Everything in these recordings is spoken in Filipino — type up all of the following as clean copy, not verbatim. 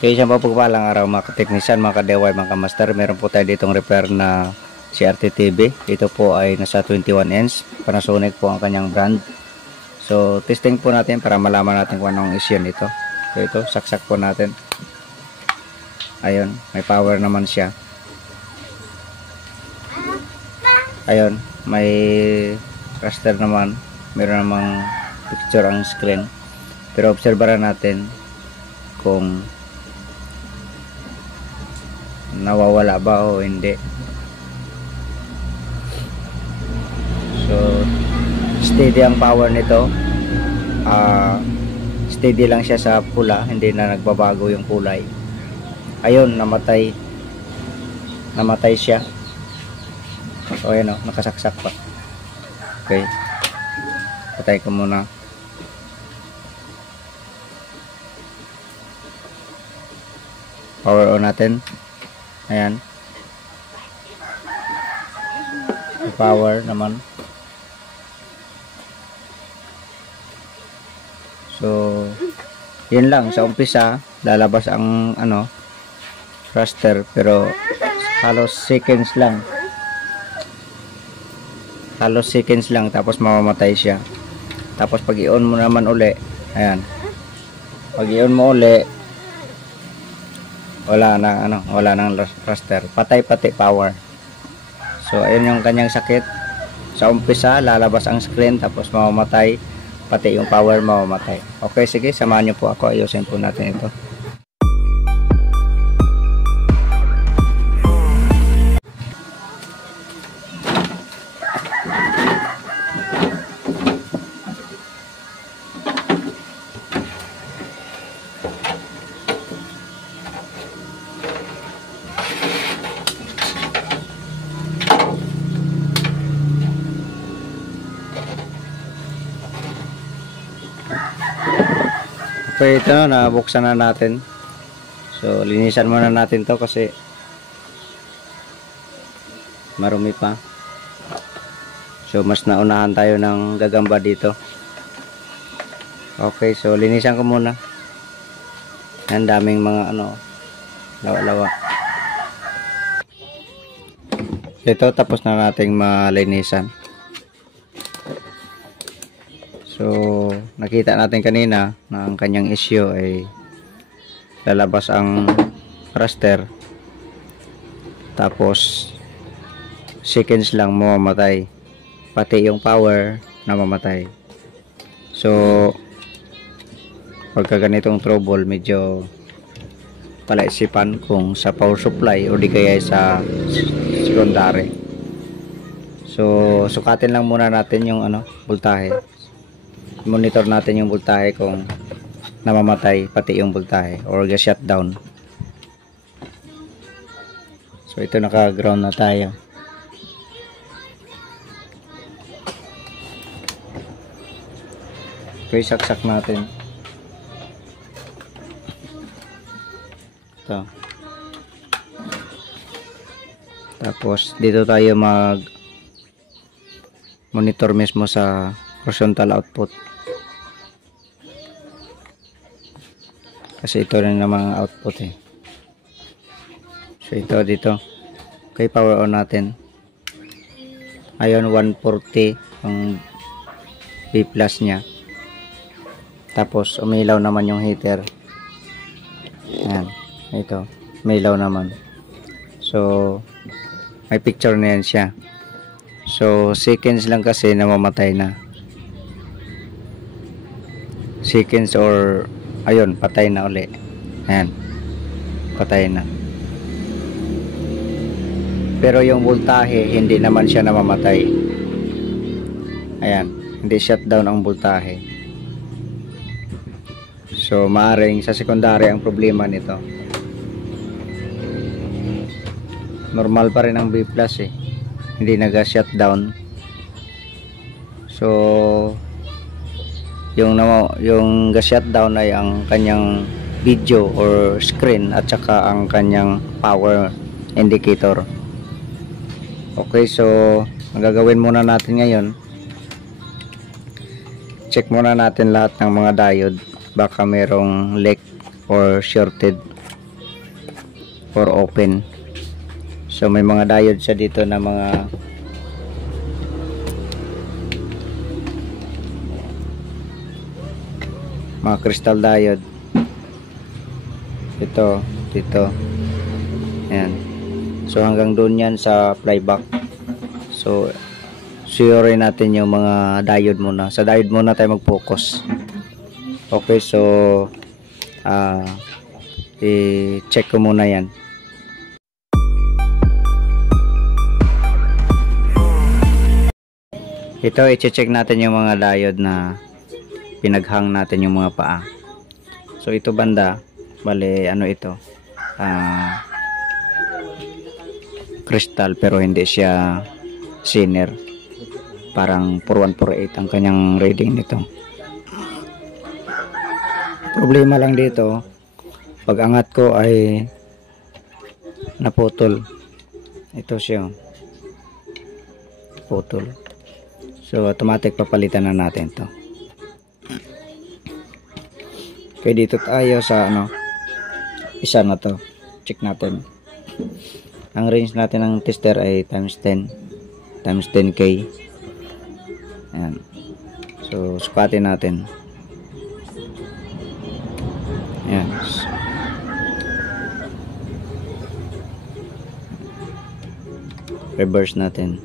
Kaya isang papagpalang araw mga kateknisan, mga ka-DIY, mga ka-master. Meron po tayo ditong repair na CRT TV. Ito po ay nasa 21 inch. Panasonic po ang kanyang brand. So testing po natin para malaman natin kung anong issue nito. So ito, saksak po natin. Ayun, may power naman siya. Ayun, may raster naman. Meron namang picture ang screen. Pero obserbaran natin kung nawawala ba o hindi. So steady ang power nito. Steady lang siya sa pula, hindi na nagbabago yung kulay. Ayun, namatay siya. So ayan o, nakasaksak pa. Okay, patay ko muna. Power on natin. Ayan, power naman. So yun lang, sa umpisa lalabas ang raster, pero halos seconds lang tapos mamamatay siya. Tapos pag i-on mo naman uli, ayan, pag i-on mo uli, wala nang raster, patay pati power. So ayun yung kanyang sakit. Sa umpisa lalabas ang screen, tapos mamamatay pati yung power, mamamatay. Okay, sige, samahan nyo po ako, ayusin po natin ito. Okay, ito na, nabuksan na natin. So linisan muna natin to kasi marumi pa. So mas naunahan tayo ng gagamba dito. Okay, so linisan ko muna. Ang daming mga lawa-lawa. Ito, tapos na nating malinisan. So nakita natin kanina na ang kanyang issue ay lalabas ang raster, tapos seconds lang mamamatay, pati yung power namamatay. So pagka ganitong trouble, medyo palaisipan kung sa power supply o di kaya sa secondary. So sukatin lang muna natin yung voltahe. Monitor natin yung voltahe kung namamatay pati yung voltahe or ga-shutdown. So ito, naka-ground na tayo. Okay, saksak natin. Ito. Tapos dito tayo mag monitor mismo sa horizontal output. Kasi ito rin namang output eh. So ito dito. Okay, power on natin. Ayun, 140 ang B plus nya. Tapos umilaw naman yung heater. Ayan, ito, umilaw naman. So may picture na yan siya. So seconds lang kasi namamatay na. Seconds or ayun, patay na uli. Ayan, patay na. Pero yung voltahe, hindi naman siya namamatay. Ayan, hindi shutdown ang voltahe. So maaring sa secondary ang problema nito. Normal pa rin ang B plus eh, hindi naga-shutdown. So yung ga-shutdown ay ang kanyang video or screen at saka ang kanyang power indicator. Okay, so ang gagawin muna natin ngayon, check muna natin lahat ng mga diode, baka merong leak or shorted. for open. So may mga diode siya dito na mga crystal diode. Ito, dito. Ayan. So hanggang doon yan sa flyback. So sure natin yung mga diode muna. Sa diode muna tayo mag-focus. Okay, so i-check ko muna yan. Ito, i-check natin yung mga diode na pinaghang natin yung mga paa. So ito banda, bale ano ito, crystal pero hindi siya Zener. Parang 4148 ang kanyang reading nito. Problema lang dito, pag angat ko ay naputol. Ito siya, putol. So automatic papalitan na natin to. Okay, dito tayo sa isa na to. Check natin. Ang range natin ng tester ay times 10 times 10k. Ayan. So sukatin natin. Ayan. Reverse natin.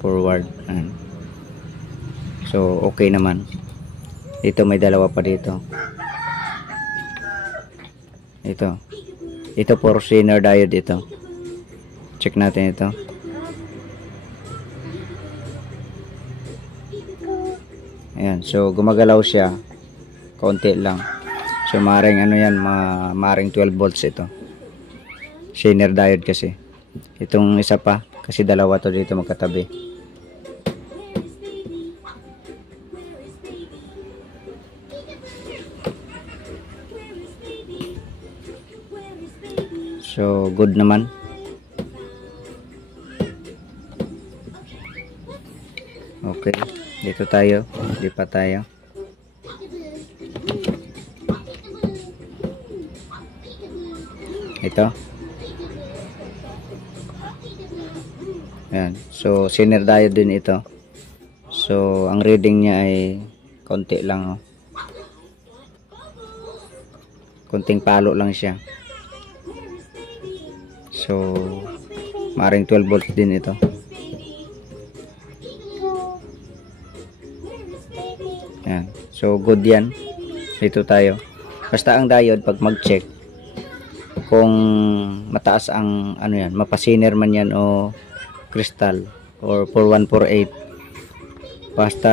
Forward. Ayan. So okay naman. Dito may dalawa pa dito. Ito for Zener diode ito. Check natin ito. Ayan, so gumagalaw siya. Konti lang. So maring yan, maring 12 volts ito. Zener diode kasi. Itong isa pa kasi dalawa to dito magkatabi. So good naman. Okay, dito tayo, lipat tayo. Ito. Ayan, so Zener diode din ito. So ang reading niya ay konti lang, oh. Konting palo lang siya. So maring 12 volts din ito. Ayan. So good yan. Dito tayo. Basta ang diode pag mag-check kung mataas ang yan, mapa-Zener man yan o crystal or 4148. Basta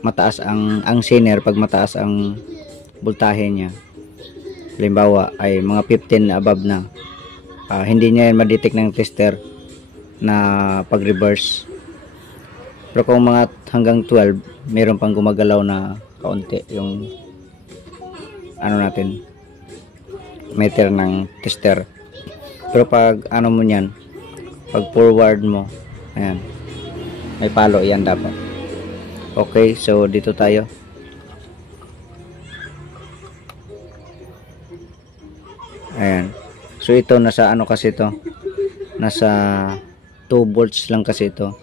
mataas ang Zener, pag mataas ang voltahe niya. Halimbawa ay mga 15 above na. Hindi niya yan ma-detect ng tester na pag-reverse. Pero kung mga hanggang 12, meron pang gumagalaw na kaunti yung natin, meter ng tester. Pero pag mo niyan, pag forward mo, ayan, may palo yan dapat. Okay, so dito tayo. Ayan. So ito nasa kasi ito, nasa 2 volts lang kasi ito.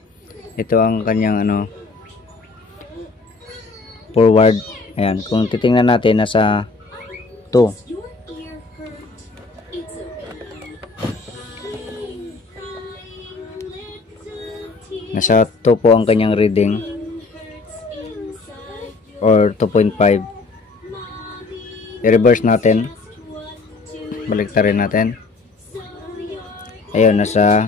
Ito ang kanyang forward. Ayan, kung titingnan natin nasa 2. Nasa 2 po ang kanyang reading or 2.5. I-reverse natin. Baliktarin natin. Ayun, nasa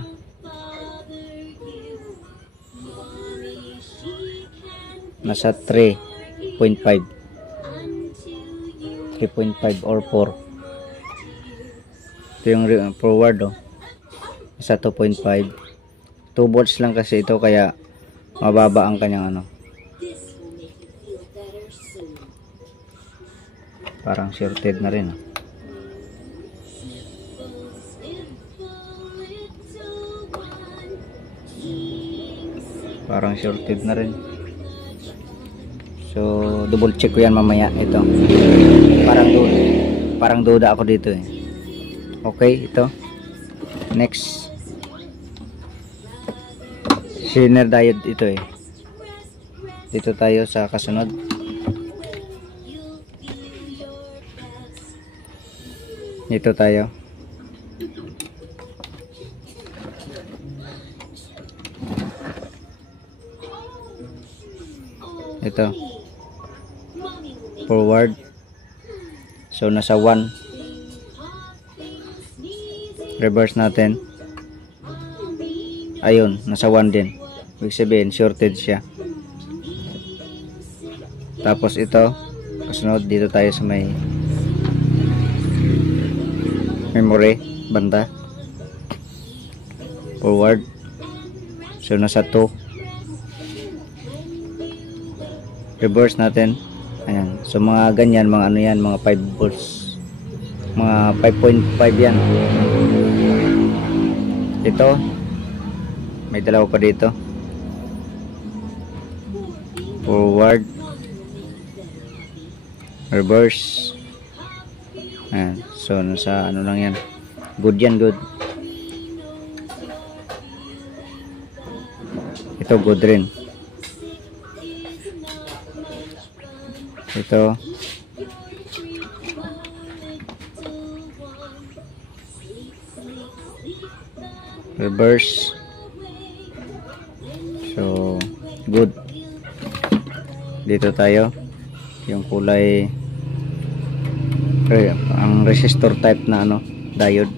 3.5 or 4. Ito yung forward, oh. Nasa 2.5. 2 volts lang kasi ito, kaya mababa ang kanyang parang shorted na rin, oh. Parang shorted na rin. So double check ko yan mamaya. Ito parang duda ako dito, eh. Okay, ito. Next. Zener diode ito eh. Dito tayo sa kasunod. Dito tayo. Ito. Forward. So nasa 1. Reverse natin. Ayun, nasa 1 din. Ibig sabihin, shorted siya. Tapos ito, kasunod dito tayo sa may memory, banda. Forward. So nasa 2. Reverse natin. Ayan. So mga ganyan, mga ano yan, mga 5 volts. Mga 5.5 yan. Ito, may dalawa pa dito. Forward. Reverse. Ayan. So nasa ano lang yan. Good yan, good. Ito good rin. Ito. Reverse. So good. Dito tayo. Yung kulay ang resistor type na ano, diode.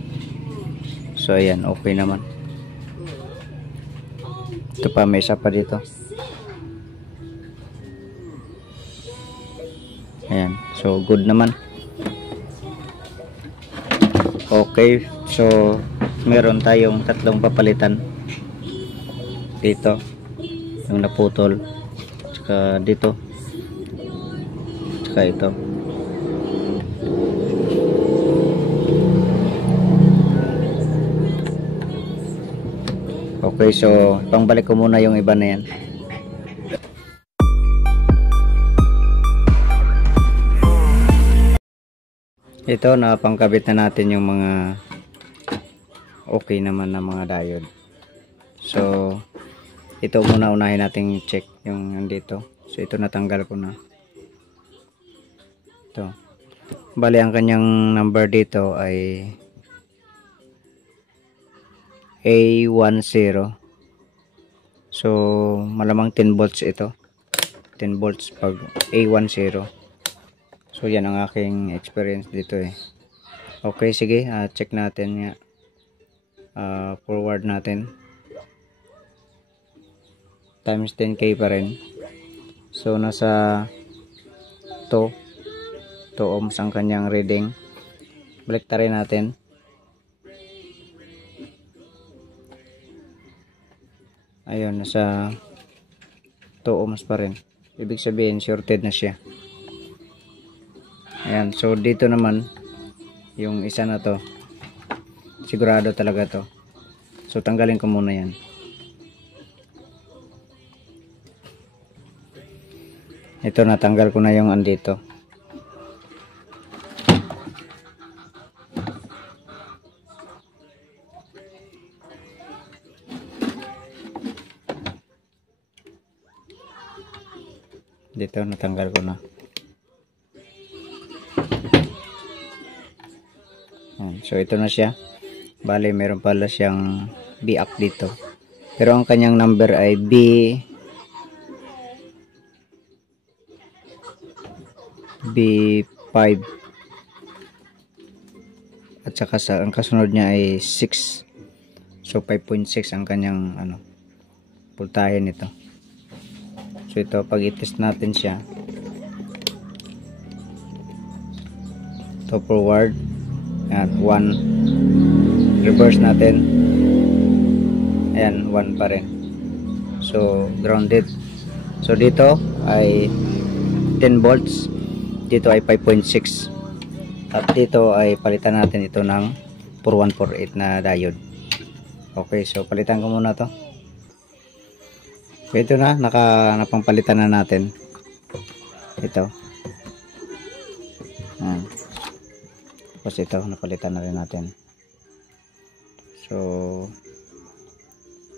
So ayan, okay naman. Ito pa, may isa pa dito. Ayan, so good naman. Okay, so meron tayong tatlong papalitan dito, yung naputol, tsaka dito, tsaka ito. Okay, so pangbalik ko muna yung iba na yan. Ito, na pangkabit na natin yung mga okay naman na mga diode. So ito muna unahin nating check yung nandito. So ito natanggal ko na. Ito. Bali ang kanyang number dito ay A10. So malamang 10 volts ito. 10 volts pag A10. So yan ang aking experience dito eh. Okay, sige, check natin nga. Forward natin. Times 10k pa rin. So nasa 2 ohms ang kanyang reading. Baliktarin natin. Ayun, nasa 2 ohms pa rin. Ibig sabihin shorted na siya. Ayan, so dito naman yung isa na to, sigurado talaga to. So tanggalin ko muna yan. Ito, natanggal ko na yung andito. Dito natanggal ko na. So ito na siya. Bale, meron pala siyang B-up dito. Pero ang kanyang number ay B5. At saka ang kasunod niya ay 6. So 5.6 ang kanyang ano, voltahe nito. So ito, pag i-test natin siya. To forward. Ayan, 1. Reverse natin. Ayan, 1 pa rin. So grounded. So dito ay 10 volts. Dito ay 5.6. At dito ay palitan natin ito ng 4148 na diode. Okay, so palitan ko muna to. So ito na, napangpalitan na natin. Ito. Tapos ito, napalitan na rin natin.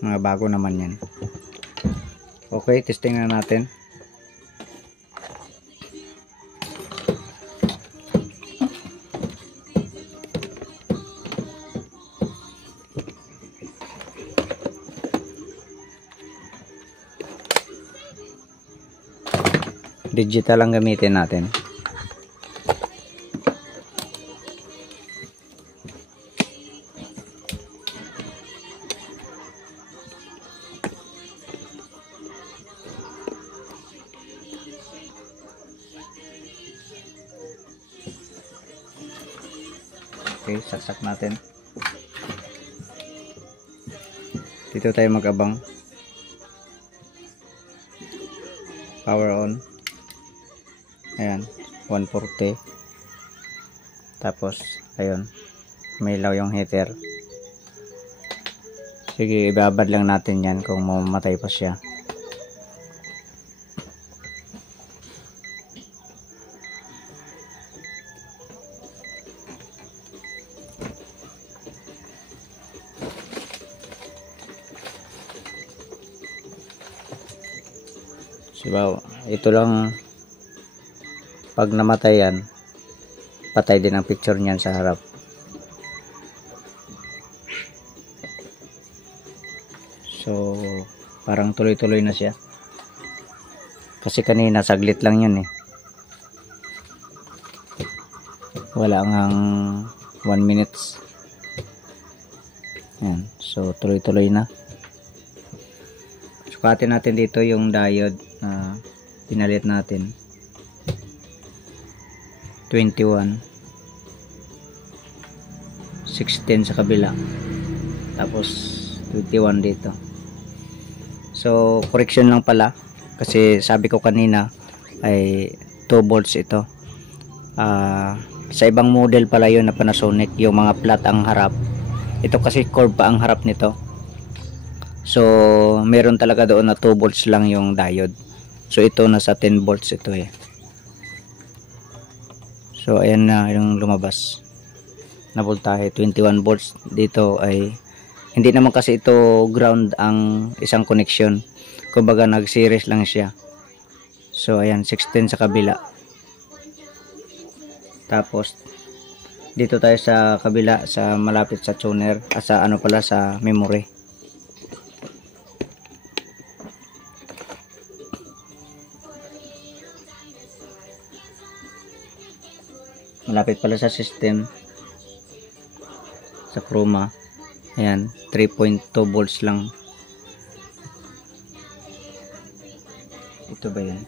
Mga bago naman yan. Okay, testing na natin. Digital ang gamitin natin. Okay, saksak natin. Dito tayo mag-abang. Power on. Ayan, 140. Tapos, ayun, may ilaw yung heater. Sige, ibabad lang natin yan kung mamamatay pa siya. So, ito lang. Pag namatay yan, patay din ang picture niyan sa harap. So, parang tuloy-tuloy na siya. Kasi kanina, saglit lang yun eh. Wala ngang 1 minutes. Yan. So, tuloy-tuloy na. Sukatin natin dito yung diode na pinalit natin. 21, 16 sa kabila, tapos 21 dito. So correction lang pala, kasi sabi ko kanina ay 2 volts ito. Sa ibang model pala yun na Panasonic, yung mga flat ang harap. Ito kasi curve pa ang harap nito. So meron talaga doon na 2 volts lang yung diode. So ito nasa 10 volts ito eh. So ayan na yung lumabas na voltahe, 21 volts. Dito ay hindi naman kasi ito ground ang isang connection, kumbaga nag series lang siya. So ayan, 16 sa kabila. Tapos dito tayo sa kabila, sa malapit sa tuner, sa ano pala, sa memory. Malapit pala sa system, sa chroma. Ayan, 3.2 volts lang. Ito ba yan?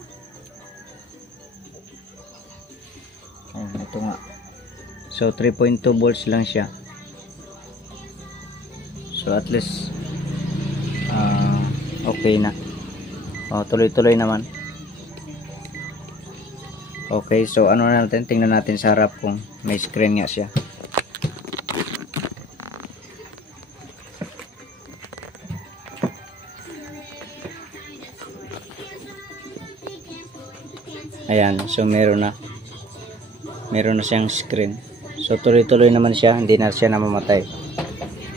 Ayan, ito nga. So 3.2 volts lang siya. So at least okay na. Tuloy-tuloy naman. Okay, so ano na natin, tingnan natin sa harap kung may screen nga siya. Ayan, so meron na siyang screen. So tuloy-tuloy naman siya, hindi na siya namamatay.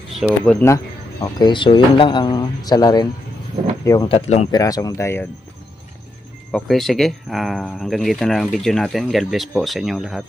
So good na. Okay, so yun lang ang salarin, yung 3 pirasong diode. Okay, sige. Hanggang dito na lang video natin. God bless po sa inyong lahat.